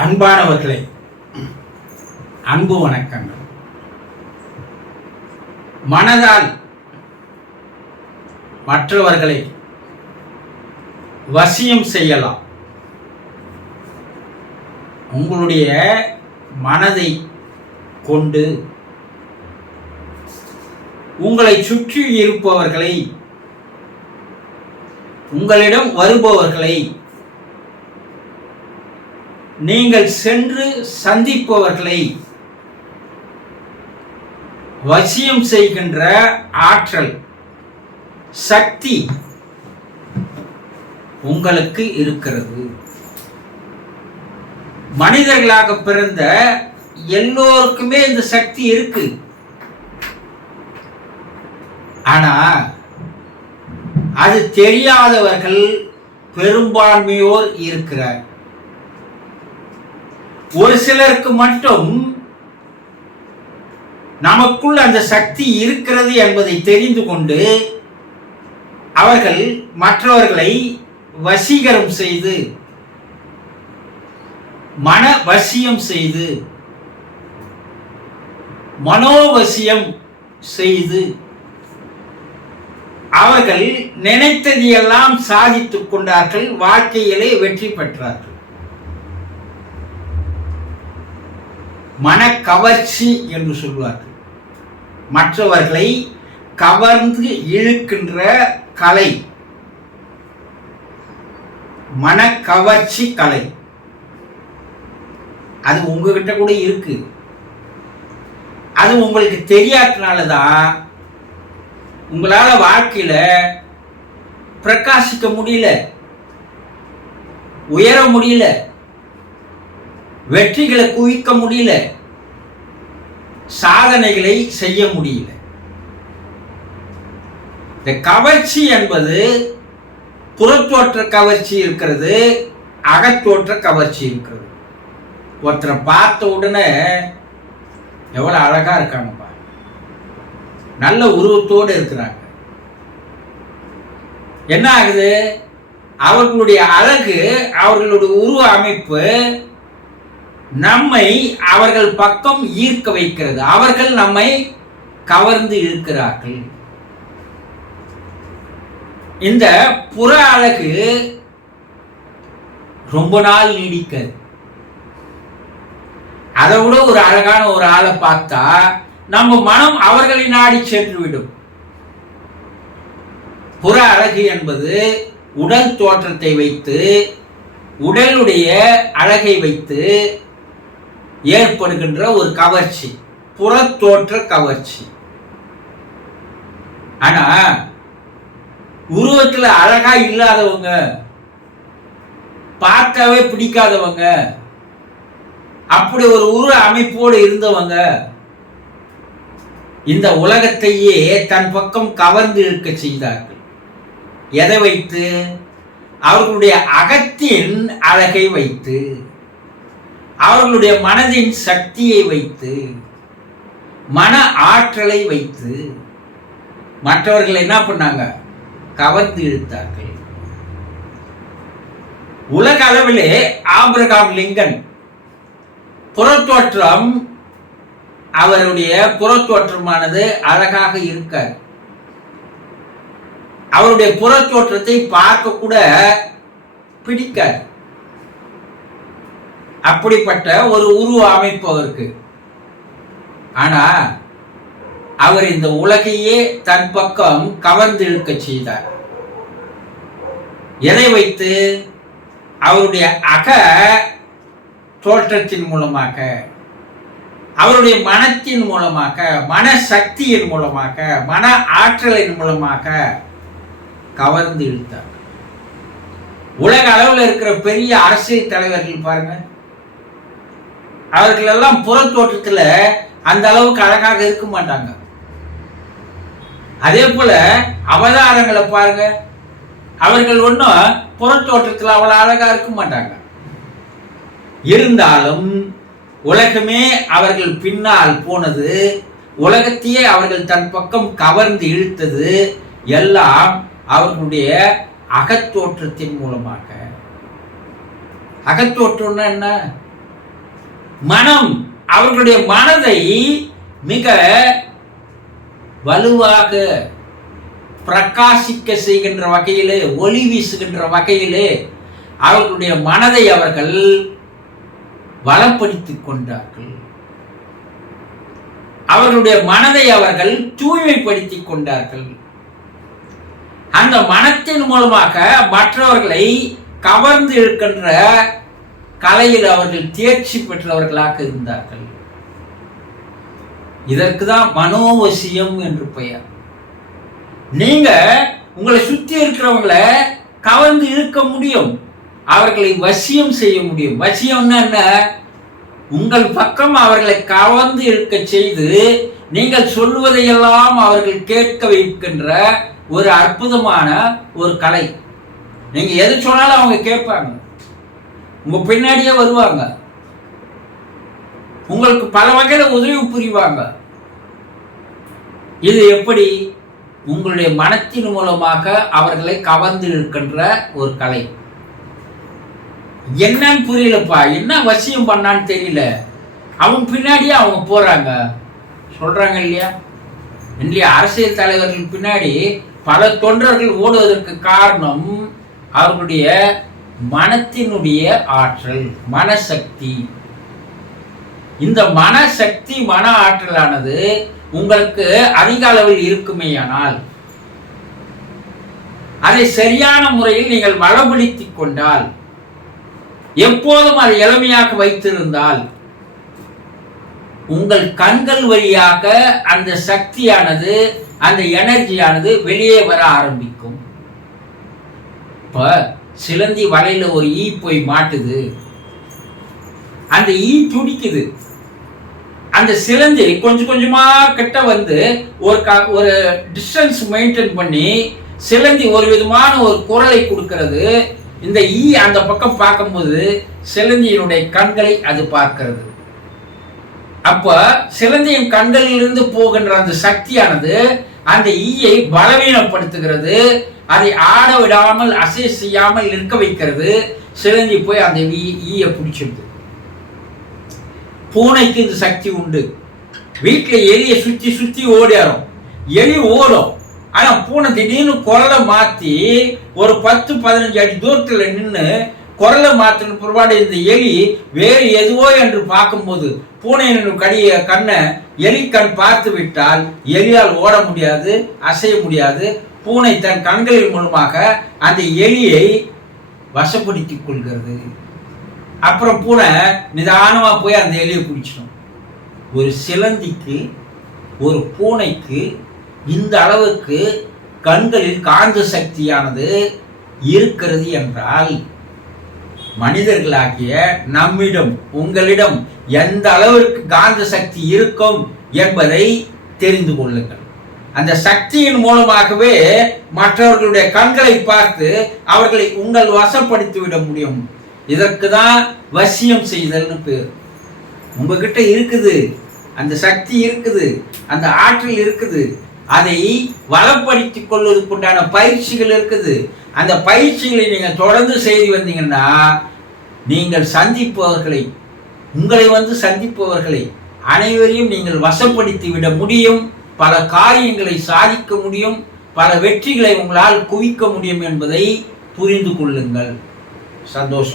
அன்பானவர்களே, அன்பு வணக்கங்கள். மனதால் மற்றவர்களை வசியம் செய்யலாம். உங்களுடைய மனதை கொண்டு உங்களை சுற்றி இருப்பவர்களை, உங்களிடம் வருபவர்களை, நீங்கள் சென்று சந்திப்பவர்களை வசியம் செய்கின்ற ஆற்றல், சக்தி உங்களுக்கு இருக்கிறது. மனிதர்களாக பிறந்த எல்லோருக்குமே இந்த சக்தி இருக்கு. ஆனா அது தெரியாதவர்கள் பெரும்பான்மையோர் இருக்கிறார். ஒரு சிலருக்கு மட்டும் நமக்குள் அந்த சக்தி இருக்கிறது என்பதை தெரிந்து கொண்டு அவர்கள் மற்றவர்களை வசீகரம் செய்து, மன வசியம் செய்து, மனோவசியம் செய்து அவர்கள் நினைத்ததையெல்லாம் சாதித்துக் கொண்டார்கள், வாழ்க்கையிலே வெற்றி பெற்றார்கள். மனக்கவர்ச்சி என்று சொல்வார்கள். மற்றவர்களை கவர்ந்து இழுக்கின்ற கலை மனக்கவர்ச்சி கலை. அது உங்ககிட்ட கூட இருக்கு. அது உங்களுக்கு தெரியாதனாலதான் உங்களால வாழ்க்கையில பிரகாசிக்க முடியல, உயர முடியல, வெற்றிகளை குவிக்க முடியல, சாதனைகளை செய்ய முடியல. இந்த கவர்ச்சி என்பது புறத்தோற்ற கவர்ச்சி இருக்கிறது, அகத்தோற்ற கவர்ச்சி இருக்கிறது. ஒருத்தரை பார்த்த உடனே எவ்வளவு அழகா இருக்காங்கப்பா, நல்ல உருவத்தோடு இருக்கிறாங்க. என்ன ஆகுது? அவர்களுடைய அழகு, அவர்களுடைய உருவ அமைப்பு நம்மை அவர்கள் பக்கம் ஈர்க்க வைக்கிறது. அவர்கள் நம்மை கவர்ந்து இழுக்கிறார்கள். இந்த புற அழகு ரொம்ப நாள் நீடிக்காது. அதை விட ஒரு அழகான ஒரு ஆளை பார்த்தா நம்ம மனம் அவர்களை நாடி சென்று விடும். புற அழகு என்பது உடல் தோற்றத்தை வைத்து, உடலுடைய அழகை வைத்து ஏற்படுகின்ற ஒரு கவர்ச்சி, புறத்தோற்ற கவர்ச்சி. ஆனா உருவத்துல அழகா இல்லாதவங்க, பார்த்தாவே பிடிக்காதவங்க, அப்படி ஒரு உருவ அமைப்போடு இருந்தவங்க இந்த உலகத்தையே தன் பக்கம் கவர்ந்து இழுக்க செய்தார்கள். எதை வைத்து? அவர்களுடைய அகத்தின் அழகை வைத்து, அவர்களுடைய மனதின் சக்தியை வைத்து, மன ஆற்றலை வைத்து மற்றவர்கள் என்ன பண்ணாங்க? கவர்ந்து இழுத்தார்கள். உலக அளவிலே ஆபிரகாம் லிங்கன் புறத்தோற்றம், அவருடைய புறத்தோற்றமானது அழகாக இருக்கார். அவருடைய புறத்தோற்றத்தை பார்க்க கூட பிடிக்காது. அப்படிப்பட்ட ஒரு உருவ அமைப்பு அவருக்கு. ஆனா அவர் இந்த உலகையே தன் பக்கம் கவர்ந்து இழுக்க செய்தார். எதை வைத்து? அவருடைய அக தோற்றத்தின் மூலமாக, அவருடைய மனத்தின் மூலமாக, மனசக்தியின் மூலமாக, மன ஆற்றலின் மூலமாக கவர்ந்து இழுத்தார். உலக அளவில் இருக்கிற பெரிய அரசியல் தலைவர்கள் பாருங்க, அவர்கள் எல்லாம் புற தோற்றத்துல அந்த அளவுக்கு அழகாக இருக்க மாட்டாங்க. அதே போல அவதாரங்களை பாருங்க, அவர்கள் ஒன்றும் புற தோற்றத்தில் அவ்வளவு அழகா இருக்க மாட்டாங்க. இருந்தாலும் உலகமே அவர்கள் பின்னால் போனது, உலகத்தையே அவர்கள் தன் பக்கம் கவர்ந்து இழுத்தது எல்லாம் அவர்களுடைய அகத்தோற்றத்தின் மூலமாக. அகத்தோற்றம்னா என்ன? மனம், அவர்களுடைய மனதை மிக வலுவாக பிரகாசிக்க செய்கின்ற வகையிலே, ஒளி வீசுகின்ற வகையிலே அவர்களுடைய மனதை அவர்கள் வளப்படுத்திக் கொண்டார்கள். அவர்களுடைய மனதை அவர்கள் தூய்மைப்படுத்திக் கொண்டார்கள். அந்த மனத்தின் மூலமாக மற்றவர்களை கவர்ந்து இருக்கின்ற கலையில் அவர்கள் தேர்ச்சி பெற்றவர்களாக இருந்தார்கள். இதற்கு தான் மனோவசியம் என்று பெயர். நீங்க உங்களை சுத்தி இருக்கிறவங்களை கவர்ந்து இருக்க முடியும், அவர்களை வசியம் செய்ய முடியும். வசியம்னா என்ன? உங்கள் பக்கம் அவர்களை கவர்ந்து இருக்க செய்து நீங்கள் சொல்வதையெல்லாம் அவர்கள் கேட்க வைக்கின்ற ஒரு அற்புதமான ஒரு கலை. நீங்க எது சொன்னாலும் அவங்க கேட்பாங்க, உங்க பின்னாடியே வருவாங்க, உங்களுக்கு பல வகையில உதவி புரிவாங்க. இது எப்படி? உங்களுடைய மனத்தின் மூலமாக அவர்களை கவர்ந்து இருக்கின்ற ஒரு கலை. என்னன்னு புரியலப்பா, என்ன வசியம் பண்ணான்னு தெரியல, அவங்க பின்னாடியே அவங்க போறாங்க சொல்றாங்க இல்லையா? இன்றைய அரசியல் தலைவர்கள் பின்னாடி பல தொண்டர்கள் ஓடுவதற்கு காரணம் அவர்களுடைய மனத்தினுடைய ஆற்றல், மனசக்தி. இந்த மனசக்தி, மன ஆற்றலானது உங்களுக்கு அதிக அளவில் இருக்குமேயானால், அதை சரியான முறையில் நீங்கள் வளப்படுத்திக் கொண்டால், எப்போதும் அதை எளிமையாக வைத்திருந்தால், உங்கள் கண்கள் வழியாக அந்த சக்தியானது, அந்த எனர்ஜியானது வெளியே வர ஆரம்பிக்கும். இப்ப சிலந்தி வலையில ஒரு ஈ போய் மாட்டுது, அந்த ஈ துடிக்குது. அந்த சிலந்தி கொஞ்சம் கொஞ்சமா கிட்ட வந்து ஒரு டிஸ்டன்ஸ் மெயின்டைன் பண்ணி சிலந்தி ஒரு விதமான ஒரு குரலை கொடுக்கிறது. இந்த ஈ அந்த பக்கம் பார்க்கும்போது சிலந்தியினுடைய கண்களை அது பார்க்கிறது. அப்ப சிலந்தியின் கண்களில் இருந்து போகின்ற அந்த சக்தியானது அந்த ஈயை பலவீனப்படுத்துகிறது, அதை ஆட விடாமல் அசை செய்யாமல் நிற்க வைக்கிறது. சிலந்தி போய் அந்த ஈயை பிடிச்சிடுது. பூனைக்கு இந்த சக்தி உண்டு. வீட்டுல எலியை சுத்தி சுத்தி ஓடிடும், எலி ஓடும். ஆனா பூனை திடீர்னு குரலை மாத்தி ஒரு 10-15 அடி தூரத்துல நின்று குரலை மாற்றின பிற்பாடு இந்த எலி வேறு எதுவோ என்று பார்க்கும்போது பூனையின் கண்ணை எலி கண் பார்த்து விட்டால் எலியால் ஓட முடியாது, அசைய முடியாது. பூனை தன் கண்களின் மூலமாக அந்த எலியை வசப்படுத்திக் கொள்கிறது. அப்புறம் பூனை நிதானமா போய் அந்த எலியை பிடிச்சிடும். ஒரு சிலந்திக்கு, ஒரு பூனைக்கு இந்த அளவுக்கு கண்களில் காந்த சக்தியானது இருக்கிறது என்றால், மனிதர்களாகிய நம்மிடம், உங்களிடம் எந்த அளவிற்கு காந்த சக்தி இருக்கும் என்பதை தெரிந்து கொள்ளுங்கள். அந்த சக்தியின் மூலமாகவே மற்றவர்களுடைய கண்களை பார்த்து அவர்களை உங்கள் வசப்படுத்தி விட முடியும். இதற்கு தான் வசியம் செய்தல்னு பேர். உங்ககிட்ட இருக்குது, அந்த சக்தி இருக்குது, அந்த ஆற்றல் இருக்குது, அதை வளப்படுத்திக் கொள்வதற்குண்டான பயிற்சிகள் இருக்குது. அந்த பயிற்சிகளை நீங்கள் தொடர்ந்து செய்து வந்தீங்கன்னா நீங்கள் சந்திப்பவர்களை, உங்களை வந்து சந்திப்பவர்களை அனைவரையும் நீங்கள் வசப்படுத்தி விட முடியும். பல காரியங்களை சாதிக்க முடியும், பல வெற்றிகளை உங்களால் குவிக்க முடியும் என்பதை புரிந்து கொள்ளுங்கள். சந்தோஷம்.